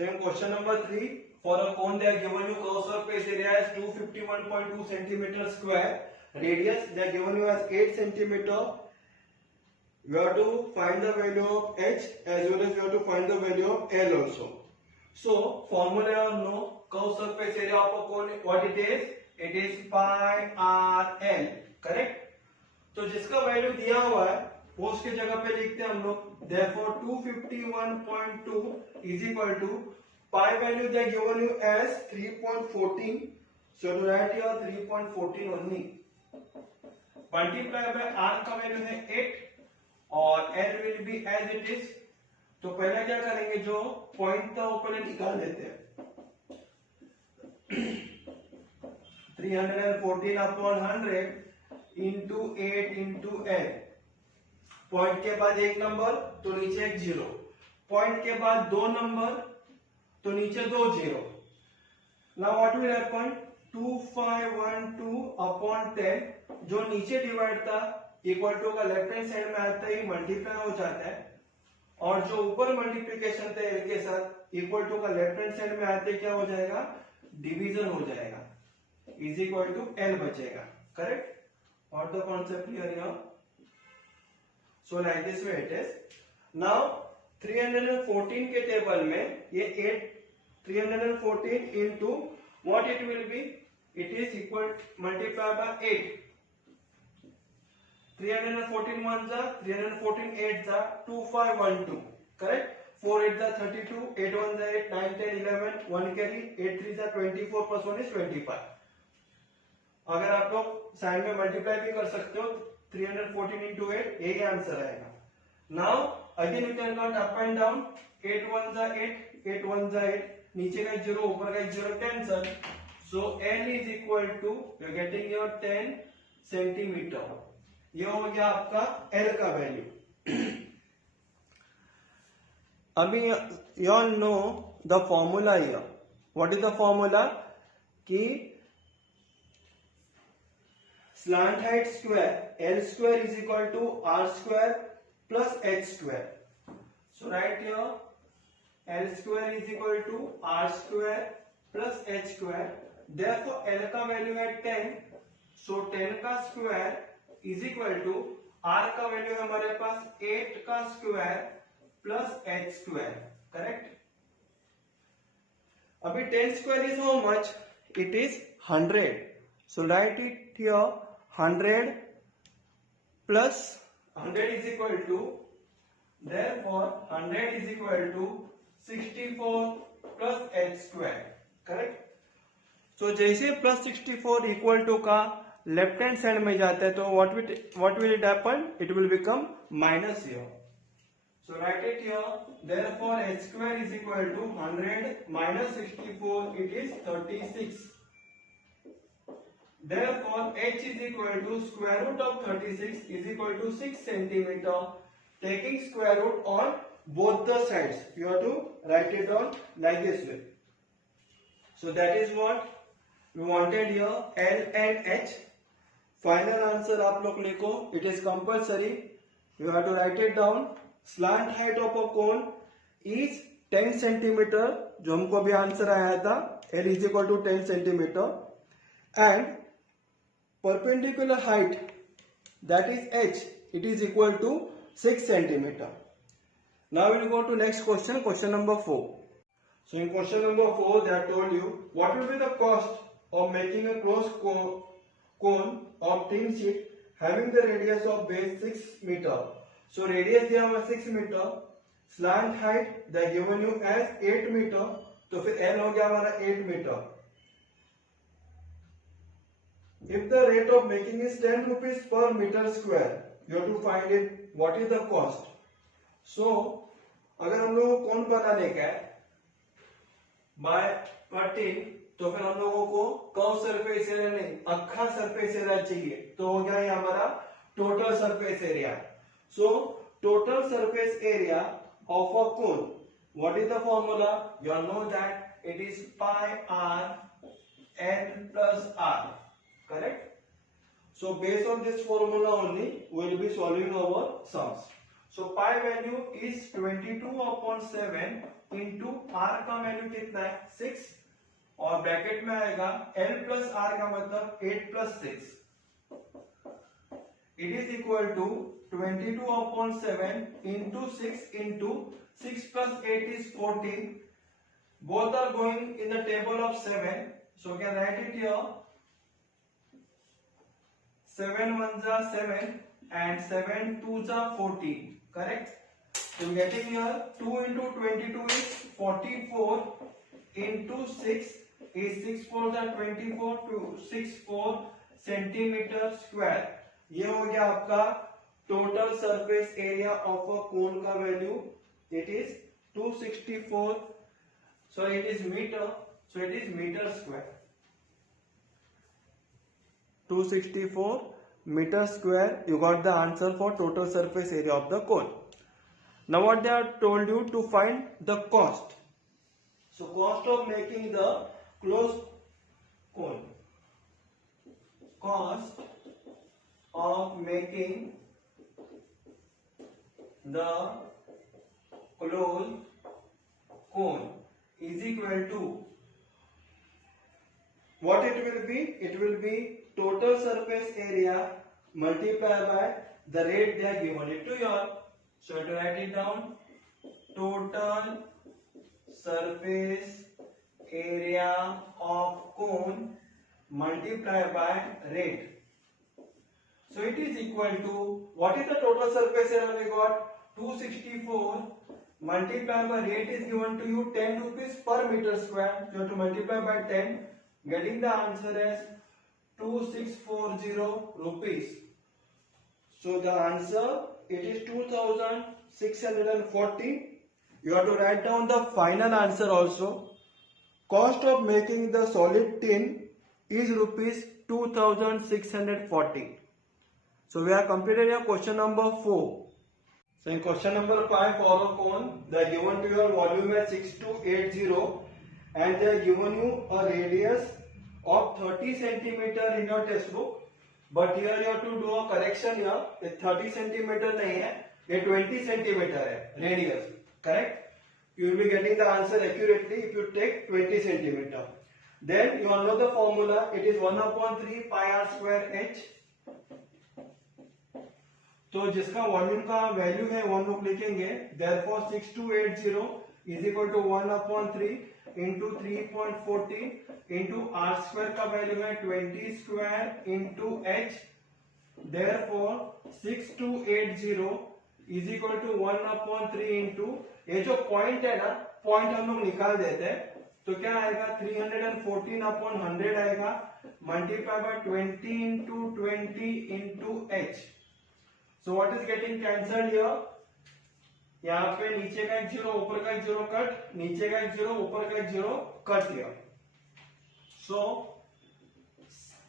Same question number 3. For a cone they are given you curve surface area as 251.2 centimeter square. Radius they are given you as 8 centimeter. You have to find the value of h as well as you have to find the value of L also. So formula you know curve surface area of a cone, what it is? It is pi r L. Correct? तो जिसका value दिया हुआ है वो उसके जगह पे लिखते हैं हम लोग. Therefore 251.2 is equal to pi value they are given you as 3.14. So to write here 3.14 only. Multiply by r का वैल्यू है 8 और L will be as it is. तो पहले क्या करेंगे, जो पॉइंट था वो पहले निकाल देते हैं. 314 upon 100 into 8 into L. Point के बाद एक नंबर तो नीचे एक जीरो, पॉइंट के बाद दो नंबर तो नीचे दो zero. Now what will happen, 2512 upon 10, जो नीचे डिवाइड था इक्वल टू का लेफ्ट हैंड साइड में आता ही मल्टीप्लाई हो जाता है, और जो ऊपर मल्टीप्लीकेशन थे एल के साथ इक्वल टू का लेफ्ट हैंड साइड में आते क्या हो जाएगा, डिवीजन हो जाएगा, इज इक्वल टू एल बचेगा. Correct? What the concept here here. So like this way it is. Now 314 के टेबल में ये 8 314 into what it will be, it is equal multiply by 8. 314 1 जा 314 8 जा 2512. Correct? 4 8 जा 32, 8 1 जा 8, 9 10 11, 1 carry, 8 3 जा 24 plus 1 is 25. अगर आप लोग साइड में मल्टीप्लाई भी कर सकते हो 314 into 8, यही आंसर आएगा. Now again you can count up and down. 8 1 जा 8, 8 1 जा 8, नीचे का जीरो ऊपर का zero cancel. So L is equal to you are getting your 10 centimetre. ये हो गया आपका L का वैल्यू. अभी you all know the formula here. What is the formula? कि slant height square L square is equal to R square plus H square. So write here L square is equal to R square plus H square. Therefore L का value है 10. So 10 का square is equal to R का value है हमारे पास 8 का square plus H square. Correct? अभी 10 square is how much? It is 100. So write it here 100 plus 100 is equal to, therefore 100 is equal to 64 plus h square. Correct? So जैसे plus 64 equal to का left hand side में जाता है तो what will it happen? It will become minus here. So write it here. Therefore h square is equal to 100 minus 64. It is 36. Therefore h is equal to square root of 36 is equal to 6 centimeter. Taking square root on both the sides, you have to write it down like this way. So that is what we wanted here, L and H. Final answer आप लोग लिखो. It is compulsory. You have to write it down. Slant height of a cone is 10 centimeter. जो हमको अभी answer आया था, L is equal to 10 centimeter. And perpendicular height, that is h, it is equal to 6 centimeter. Now we will go to next question, question number 4. So in question number 4 they have told you what will be the cost of making a closed cone of thin sheet having the radius of base 6 meter. So radius दिया हुआ 6 meter, slant height they are given you as 8 meter, तो फिर L हो गया हमारा 8 meter. If the rate of making is 10 rupees per meter square, you have to find it what is the cost. So अगर हम लोगों को कौन बनाने का है बाय कटिंग, तो फिर हम लोगों को कर्व सरफेस एरिया नहीं, अक्खा सरफेस एरिया चाहिए. तो हो गया ये हमारा total surface area. So total surface area of a cone, what is the formula? You know that it is pi R N plus R. Correct? So based on this formula only we will be solving our sums. So pi value is 22/7 into r का value कितना है 6 और bracket में आएगा l plus r का मतलब 8 plus 6. It is equal to 22/7 into 6 into 6 plus 8 is 14. Both are going in the table of 7. So we can write it here. 7 1s are 7 and 7 2s are 14. Correct? So we getting here 2 into 22 is 44 into 6 is 6 4s are 24 to 64 centimeter square. ये हो गया आपका total surface area of a cone का value. It is 264. So it is meter. So it is meter square. 264 meter square. You got the answer for total surface area of the cone. Now what they have told you to find the cost. So cost of making the closed cone. Cost of making the closed cone is equal to what it will be? It will be total surface area multiplied by the rate they are given it to you. So to write it down, total surface area of cone multiplied by rate. So it is equal to, what is the total surface area we got? 264 multiplied by rate is given to you 10 rupees per meter square. You have to multiply by 10. Getting the answer as 2640 rupees. So the answer, it is 2640. You have to write down the final answer also. Cost of making the solid tin is rupees 2640. So we have completed your question number 4. So in question number 5 for a cone, they are given to your volume as 6280 and they are given you a radius of 30 centimeter in your textbook. But here you have to do a correction here. ये 30 centimeter नहीं है, ये 20 centimeter है radius. Correct? You will be getting the answer accurately if you take 20 centimeter. Then you all know the formula. It is 1/3 pi r square h. तो जिसका volume का value है वो हम लोग लिखेंगे. Therefore 6280 is equal to 1/3 into 3.14 into r square का value है 20 square into h. Therefore 6280 is equal to 1/3 into, ये जो पॉइंट है ना, पॉइंट हम लोग निकाल देते हैं तो क्या आएगा 314/100 आएगा multiply by 20 into 20 into h. So what is getting cancelled here? यहाँ पे नीचे का एक जीरो, ऊपर का एक जीरो कट, नीचे का एक जीरो, ऊपर का एक zero cut here. So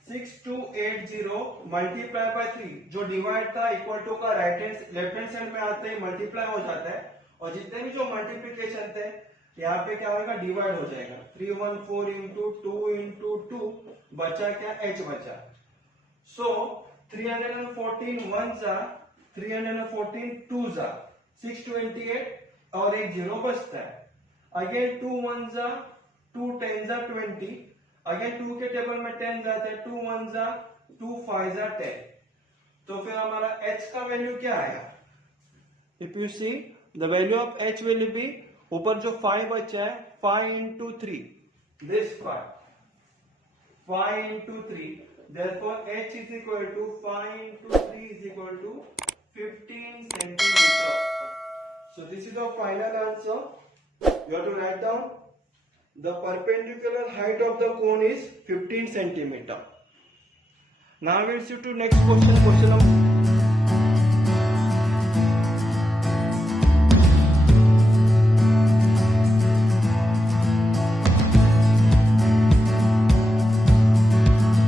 6280 multiply by 3 जो डिवाइड था इक्वल टू का right hand left hand side में आते ही मल्टीप्लाई हो जाता है और जितने भी जो मल्टीप्लीकेशन थे यहाँ पे क्या होगा डिवाइड हो जाएगा. 314 into 2 into 2 बचा क्या h बचा. So 314 1s are 314 2s are 628 और एक जीरो बचता है. Again 2 1s are 2 10s are 20. Again 2 के टेबल में 10 जाते हैं. 2 1s are 2 5s are 10. तो फिर हमारा h का वैल्यू क्या आएगा? If you see the value of h will be, ऊपर जो 5 बचा है 5 into 3 this 5 into 3. Therefore h is equal to 5 into 3 is equal to 15 centimeter. So this is the final answer. You have to write down the perpendicular height of the cone is 15 centimeter. Now we'll see to next question, question number